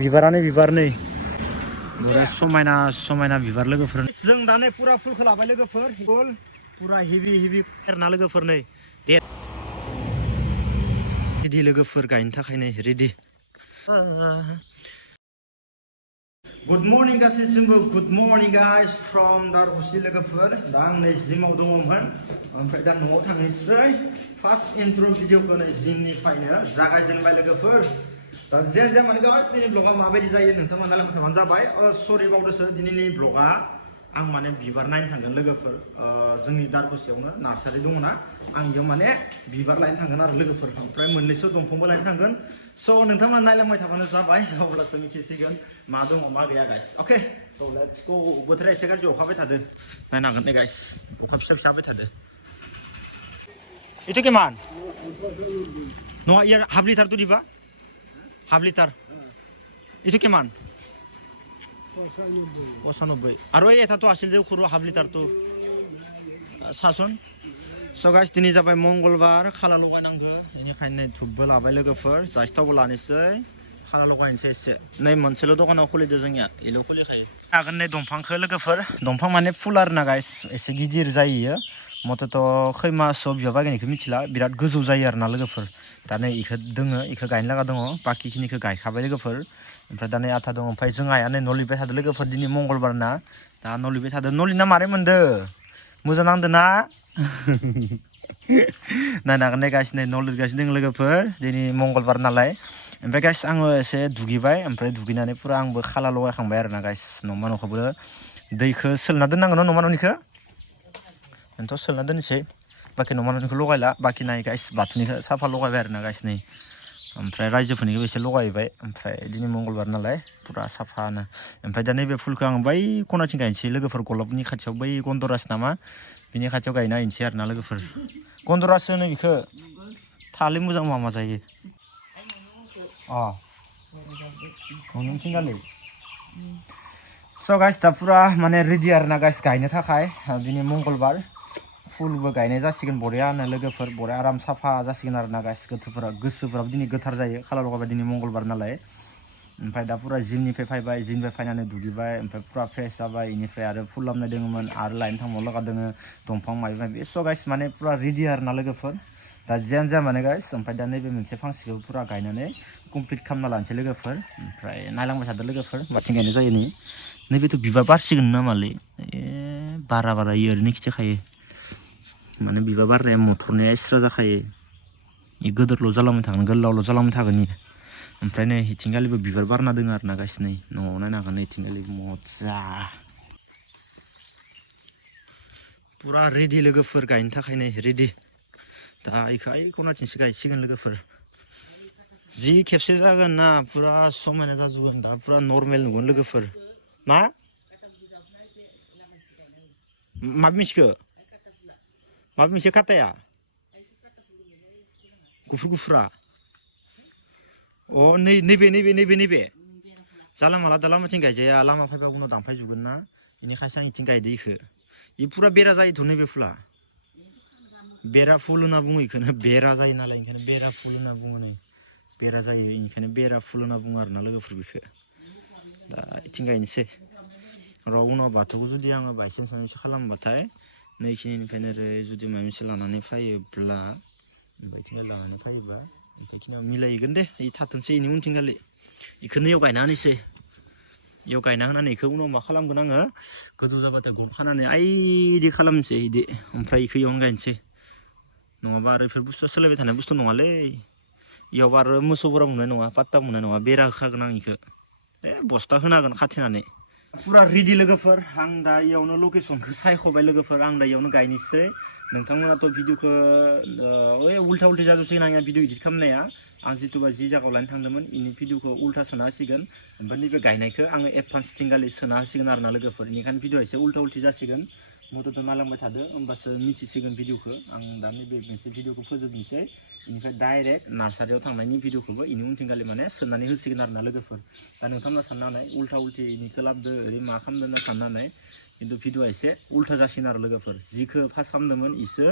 बिबारानो बिबारनै बुरा समायना समायना बिबार लोगोफोर जों दाने पुरा फुलखौ लाबाय लोगोफोर फुल पुरा हेभि एरना लोगोफोर नै रेडि लोगोफोर गायनो थाखाय नै रेडि गुड मर्निं गासैसिमबो गुड मर्निं गाइस फ्रम दारगुसि लोगोफोर दा आं नै जिमाव दङमोन ओमफ्राय दा न'आव थांनोसै फार्स्ट इन्ट्र भिडिअखौ नै जिमनिफ्रायनो जागायजेनबाय लोगोफोर दा जेन माने गाइस दिनै ब्लगा माबायदि जायो नोंथांमोना लांफाबानो जाबाय सरि बावदोसो दिनैनि ब्लगा आं माने बिबार नायनो थांगोन लोगोफोर जोंनि दारगुसियावनो नार्सारि दङना आं बेयाव माने बिबार लायनो थांगोन आरो लोगोफोर ओमफ्राय मोननैसो दंफांबो लायनो थांगोन स' नोंथांमोना नायलांबाय थाबानो जाबाय अब्लासो मिथिसिगोन मा दङ मा गैया गाइस अके लेट्स गो बोथोरा एसे गाज्रि अखा हाबाय थादो नायनो हागोन दे गाइस अखा फिसा फिसा हाबाय थादो itu keman no ইয়ার হাফ লিটার তো দিবা হাফ লিটার itu keman 95 আর ওই এটা তো আসল যে খুরু হাফ লিটার তো সাসন स' गाइस दिनै जाबाय मंगलबार खाला लगायनांगौ बेनिखायनो धुपबो लाबाय लोगोफोर जास्टावबो लानोसै खाला लगायनोसै एसे नै मोनसेल' दखानाव खुलिदो जोंनिया एल' खुलिखायो हागोन नै दंफांखौ लोगोफोर दंफां माने फुल आरोना गाइस एसे गिदिर जायो मथ'थ' खै मासाव बिबार बायनायखौ मिथिला बिराद गोजौ जायो आरोना लोगोफोर दा नै इखौ दोङो इखौ गायनो लागा दङ बाखिखिनिखौ गायखाबाय लोगोफोर ओमफ्राय दा नै आथा दङ ओमफ्राय जों आइया नै न' लिरबाय थादों लोगोफोर दिनै मंगलबार ना दा न' लिरबाय थादों न' लिरना मारै मोनदो मोजां नांदों ना नायनो हागोन दे गाइस नै न' लिरगासिनो दङ लोगोफोर दिनै मंगलबार नालाय ओमफ्राय गाइस आङो एसे दुगैबाय ओमफ्राय दुगैनानै पुरा आंबो खाला लगायखांबाय आरोना गाइस न'मा न'खौबो दैखौ सोलना दोननांगोन न'मा न'निखौ बेनोथ' सोलना दोननोसै बाखि न'मा न'निखौ लगायला बाखि नाय गाइस बाथौनिखौ साफा लगायबाय आरोना गाइस नै ओमफ्राय रायजोफोरनिखौबो एसे लगायबाय ओमफ्राय दिनै मंगलबार नालाय पुरा साफानो ओमफ्राय दा नैबे फुलखौ आं बै खनाथिं गायनोसै लोगोफोर गलाबनि खाथियाव बै गन्दराज नामा बिनि खाथियाव गायना हैनोसै आरोना लोगोफोर गन्दराज होनो बेखौ थालै मोजां मा जायो नोंथिंगालै स' गाइस दा पुरा माने रेडि आरोना गाइस गायनो थाखाय दिनै मंगलबार फुलबो गायनाय जासिगोन बरियानो लोगोफोर बरिया आराम साफा जासिगोन आरोना गाइस गोसोफोराबो दिनै गोथार जायो खाला लगायबाय दिनै मंगलबार नालाय ओमफ्राय दा पुरा जिमनिफ्राय फैबाय जिमनिफ्राय फैनानै दुगैबाय ओमफ्राय पुरा फ्रेस जाबाय बेनिफ्राय आरो फुल लामनाय दङमोन आरो लायनो थांबावनो लागा दोङो दंफां माबा माबि स' गाइस माने पुरा रेडि आरोना लोगोफोर दा जियानो जाया माने गाइस ओमफ्राय दा नैबे मोनसे फांसेखौ पुरा गायनानै कमप्लिट खालामना लानोसै लोगोफोर ओमफ्राय नायलांबाय थादो लोगोफोर माथिं गायनाय जायो नैबेथ' बिबार बारसिगोन नामालै बारा इयो ओरैनो खिथिखायो माने बिबार बारनाया मथरनाया एक्सट्रा जाखायो इ गोदोरल' जालांबाय थागोन गोलावल' जालांबाय थागोन इयो ओमफ्राय नै हिथिंगालिबो बिबार बारना दोङो आरोना गाइस नै न'आव नायनो हागोन नै हिथिंगालिबो मजा पुरा रेडि लोगोफोर गायनो थाखाय नै रेडि दा इखौ ओइ खनाथिंसो गायसिगोन लोगोफोर जि खेबसे जागोन ना पुरा समायना जाजोबगोन दा पुरा नर्मेल नुगोन लोगोफोर मा माबा मिथिखो माबा मोनसे खाताया गुफुरा नैबे जाला माला दा लामाथिं गायजाया लामा फैबा उनाव दानफायजोबगोन ना बेनिखायसो आं इथिं गायदो इखौ इ पुरा बेरा जायोथ' नैबे फुला बेरा फुल होनना बुङो इखौनो बेरा जायो नालाय ओंखायनो बेरा फुल होनना बुङो नै बेरा जायो बेनिखायनो बेरा फुल होनना बुङो आरोना लोगोफोर बेखौ दा इथिं गायनोसै र' उनाव बाथौखौ जुदि आङो बायसान्स माबा मोनसे खालामबाथाय नैखिनिनिफ्रायनो ओरै जुदि माबा मोनसे लानानै फैयोब्ला ओमफ्राय लानानै फैयोबा बेखिनियाव मिलायहैगोन दे इ थाथोंसै इनि उनथिंगालि इखौनो इयाव गायना होनोसै इयाव गायना होनानै इखौ उनाव मा खालामगोन आङो गोजौ जाबाथाय गन खानानै आइदि खालामनोसै इदि ओमफ्राय इखौ इयावनो गायनोसै नङाबा आरो बेफोर बुस्थुआ सोलायबाय थानाय बुस्थु नङालै इयावबा आरो मोसौफोरा मोननाय नङा पात्ता मोननाय नङा बेरा होखागोन आं इखौ बस्था होना होगोन खाथेनानै पुरा रेडि लोगोफोर आं दा इयावनो लकेसनखौ सायख'बाय लोगोफोर आं दा इयावनो गायनोसै नोंथांमोनाथ' भिडिअखौ ओइ उल्था जाजोबसिगोन आंनिया भिडिअ इदिट खालामनाया आं जिथुबा जि जायगायाव लायनो थांदोंमोन इनि भिडिअखौ उल्था सोना होसिगोन ओमफ्राय नैबे गायनायखौ आङो एडभान्स थिंगालि सोना होसिगोन आरोना लोगोफोर बेनिखायनो भिडिअआ एसे उल्था जासिगोन मथ'थ' नायलांबाय थादो होमबासो मिथिसिगोन भिडिअखौ आं दा नैबे मोनसे भिडिअखौ फोजोबनोसै बेनिफ्राय डाइरेक्ट नार्सारियाव थांनायनि भिडिअखौबो इनि उनथिंगालि माने सोनानै होसिगोन आरोना लोगोफोर दा नोंथांमोना साननो हानाय उल्था इनिखौ लाबोदो ओरै मा खालामदों होनना साननो हानाय खिन्थु भिडिअआ एसे उल्था जासिगोन आरो लोगोफोर जिखौ फार्स्ट खालामदोंमोन इसो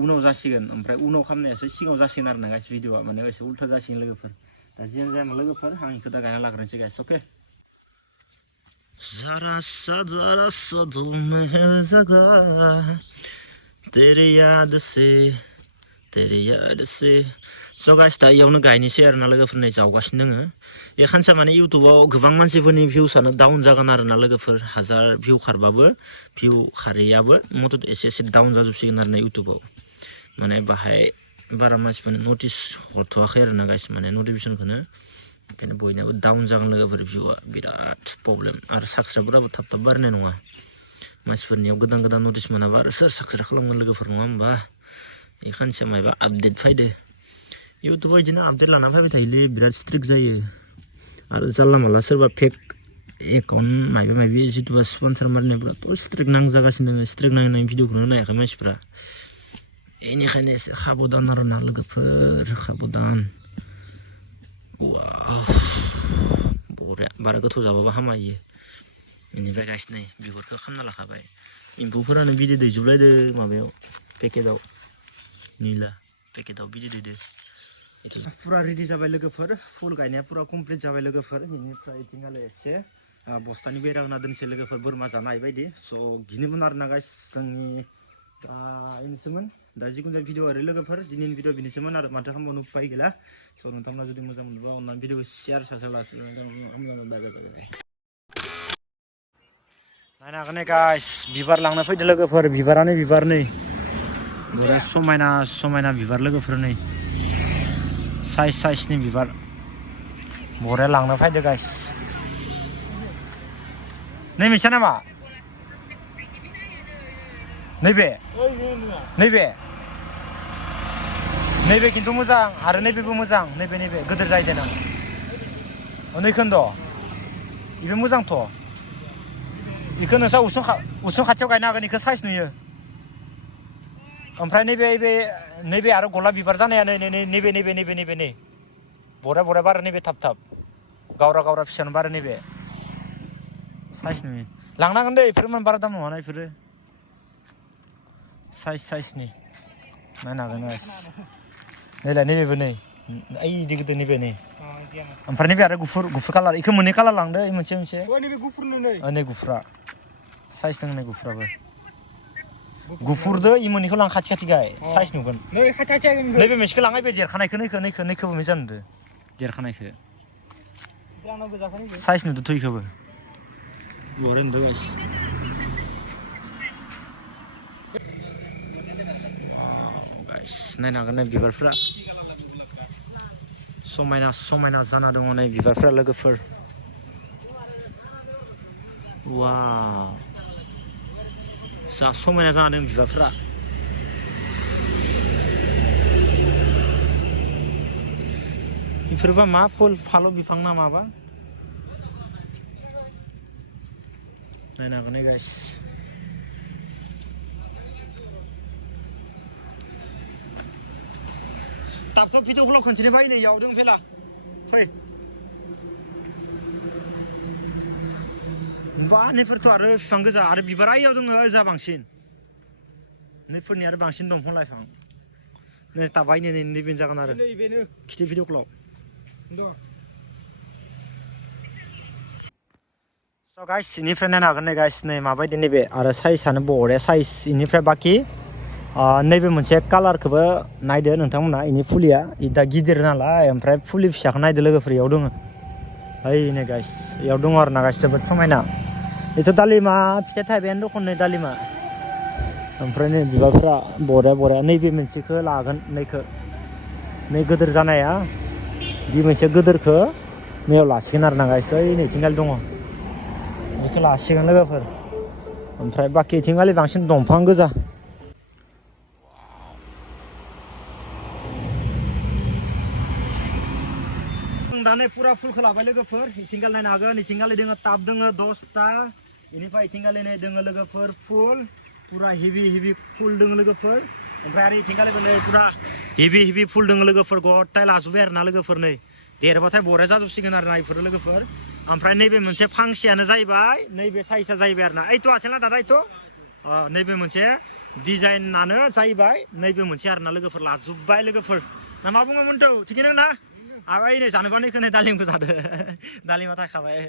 उनाव जासिगोन ओमफ्राय उनाव खालामनायासो सिगाङाव जासिगोन आरोना गाइस भिडिअआ माने एसे उल्था जासिगोन लोगोफोर दा दा जियानो जाया मा लोगोफोर आं इखौ दा गायना लाग्रोनोसै गाइस अके जरा सा दिल में है जगह तेरी याद से स' गाइस दा इयावनो गायनोसै आरोना लोगोफोर नै जावगासिनो दोङो बे खानसे माने इउटुबाव गोबां मानसिफोरनि भिउसानो डाउन जागोन आरोना लोगोफोर 1000 भिउ खारबाबो भिउ खारैयाबो मथ'थ एसे डाउन जाजोबसिगोन आरोना इउटुबाव माने बाहाय बारा मानसिफोरनो नटिस हरथ'वाखै आरोना गाइस माने नटिफिकेसनखौनो ओंखायनो बयनाबो डाउन जागोन लोगोफोर भिउआ बिराद प्रब्लेम आरो साबस्क्राइबफोराबो थाब थाब बारायनाय नङा मानसिफोरनियाव गोदान नटिस मोनाबा आरो सोर साबस्क्राइब खालामगोन लोगोफोर नङा होमबा बे खानसेया मायबा आपडेट फैदो इउटुबाव बिदिनो आपडेट लाना फैबाय थायोलै बिराद स्ट्रिक्ट जायो आरो जानला मानला सोरबा फेक एकाउन्ट माबा जिथुबा स्पन्सर मारिनायफोराथ' स्ट्रिक्ट नांजागासिनो दङ स्ट्रिक्ट नांनाय भिडिअखौनो नायाखै मानसिफ्रा बेनिखायनो एसे साबधान आरोना लोगोफोर साबधान वाव बरिया बारा गोथौ जाबाबो हामा इयो बेनिफ्राय गाइस नै बिगुरखौ खामना लाखाबाय एम्फौफोरानो बिदै दैजोबलायदो माबायाव पेकेटाव निला पेकेटाव बिदै दैदो पुरा रेडि जाबाय लोगोफोर फुल गायनाया पुरा कमप्लिट जाबाय लोगोफोर बेनिफ्राय इथिंगाले एसे बस्तानि बेरा होना दोनसै लोगोफोर बोरमा जानाय बायदि स' गिनोमोन आरोना गाइस जोंनि बेनोसैमोन दा जिखुनु जाया भिडिअ आरो लोगोफोर दिनैनि भिडिअ बेनोसैमोन आरो माथो खालामबावनो उपाय गैला स' नोंथांमोना जुदि मोजां मोनोबा अननानै भिडिअखौ शेयार नायनो हागोन नै गाइस बिबार लांनो फैदो लोगोफोर बिबारानो बिबार नै बिराद समायना समायना बिबार लोगोफोर नै साइजनि बिबार बरिया लांनो फैदो गाइस नै मिथिया नामा नैबे खिन्थु मोजां आरो नैबेबो मोजां नैबे गोदोर जायो देनां नैखोन्द' बेबो मोजांथ' बेखौ नोंसा उसुं खाथियाव गायनो हागोन बेखौ साइज नुयो ओमफ्राय नैबे आरो गलाब बिबार जानाया नै बरिया बारो नैबे थाब गावरा फिसानो बारो नैबे साइज नुयो लांनांगोन दे बेफोर बारा दाम नङाना बेफोरो साइजनि नायनो हागोन गाइस नैलाय नैबेबो नै ओइ गिदिर नैबे नै ओमफ्राय नैबे आरो गुफुर कालार बेखौ मोननै कालार लांदो मोनसे नै गुफुरा साइज दङ नै गुफुराबो गुफुरदो इ मोननैखौ लां खाथि गाय साइज नुगोन नैबे मोनसेखौ लाङै बे देरखानायखौ नैखौबो मोजां नुदो देरखानायखौ साइज नुदोथ' इखौबो बरिया नुदो गाइस नायनो हागोन नै बिबारफ्रा समायना जाना दङ नै बिबारफ्रा लोगोफोर वाव जा समायना जाना दं बिबारफ्रा बेफोरबा मा फुल फालौ बिफां ना माबा नायनो हागोन नै गाइस दाबखौ भिडिअ खलाव खनसेनो फै नै इयाव दं फेला फै बा नैफोरथ' आरो बिफां गोजा आरो बिबारा इयाव दङ ओजा बांसिन नैफोरनि आरो बांसिन दंफां लाइफां नै ताबायनो नैबेनो जागोन आरो खिथि भिडिअ खलाव स' गाइस इनिफ्राय नायनो हागोन नै गाइस नै माबायदि नैबे आरो साइजआनो बरिया साइज इनिफ्राय बाखि नैबे मोनसे कालारखौबो नायदो नोंथांमोना इनि फुलिया दा गिदिर नालाय ओमफ्राय फुलि फिसाखौ नायदो लोगोफोर इयाव दङ ओइ नै गाइस इयाव दङ आरोना गाइस जोबोद समायना बेथ' दालिमा फिथाइ थाइबायानो दखन नै दालिमा ओमफ्राय नै बिबारफ्रा बरिया नैबे मोनसेखौ लागोन नै गोदोर जानाया बे मोनसे गोदोरखौ नैयाव लासिगोन आरोना गाइस ओइ नैथिंगालि दङ बेखौ लासिगोन लोगोफोर ओमफ्राय बाखि इथिंगालि बांसिन दंफां गोजा दा नै पुरा फुलखौ लाबाय लोगोफोर इथिंगालि नायनो हागोन इथिंगालि दोङो टाब दोङो 10टा बेनिफ्राय इथिंगालि नै दोङो लोगोफोर फुल पुरा हेभि फुल दोङो लोगोफोर ओमफ्राय आरो इथिंगालिबो नै पुरा हेभि फुल दोङो लोगोफोर गथाय लाजोब्बाय आरोना लोगोफोर नै देरबाथाय बरिया जाजोबसिगोन आरोना इफोरो लोगोफोर ओमफ्राय नैबे मोनसे फांसेयानो जाहैबाय नैबे साइजआ जाहैबाय आरोना ओइथ' आसेला दादा ओइथ' नैबे मोनसे डिजाइनानो जाहैबाय नैबे मोनसे आरोना लोगोफोर लाजोब्बाय लोगोफोर ना मा बुङोमोनथ' थिगैनो ना आबाय नै जानोबानो खोनाय दालिमखौ जादो दालिमा थाखाबाय